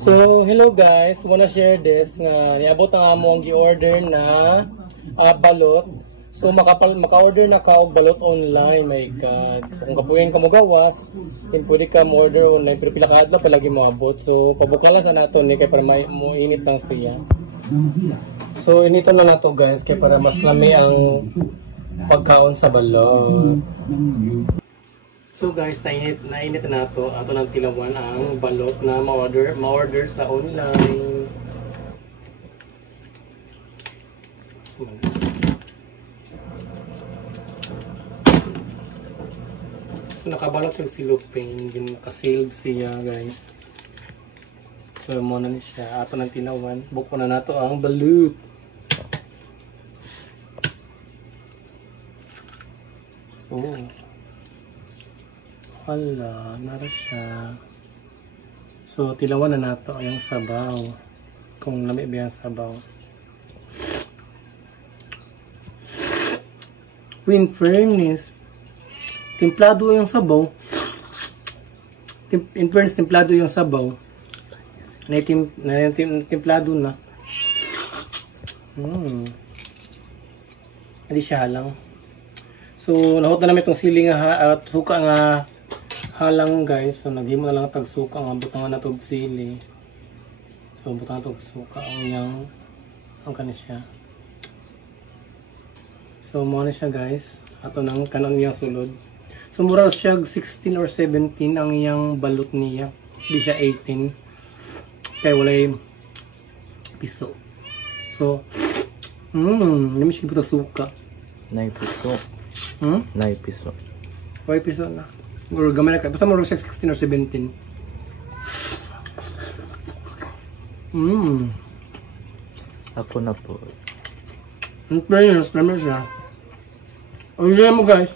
So, hello guys, wanna share this nga niabot ang among gi-order na balot. So, maka-order na ka og balot online, my god. So, kung kapuyan ka mo gawas, pwede ka mo-order online, pero pila ka adlaw palagi mo abot. So, pabukalan sa nato ni kay para mo init lang siya. So, inito na nato guys kay para mas lami ang pagkaon sa balot. So guys, nainit na ito. Ato nang tilawan ang balot na ma-order sa online. So nakabalot siya silupin. Nakasealed siya guys. So muna na siya. Ato nang tilawan. Buko na nato ang balot. Oh. Hala, nara siya. So, tilawan na nato yung sabaw. Kung lami ba yung sabaw. In fairness, templado yung sabaw. In fairness, templado yung sabaw. Templado na. Hindi siya lang. So, nahot na namin itong siling at suka nga halang guys. So, naghimo na lang tagsuka nga butang na itong sili. So, butang na itong suka ang kanis siya. So, muna siya guys. Ato nang kanon niyang sulod. So, mura siya 16 or 17 ang iyang balot niya. Hindi siya 18. Kaya walay piso. So, namin siya butang suka. 9 piso. 9 piso. 5 piso na. Or gamay na ka. Basta mura siya 16 or 17. Ako na po. Ang fairness naman siya. O, mo guys.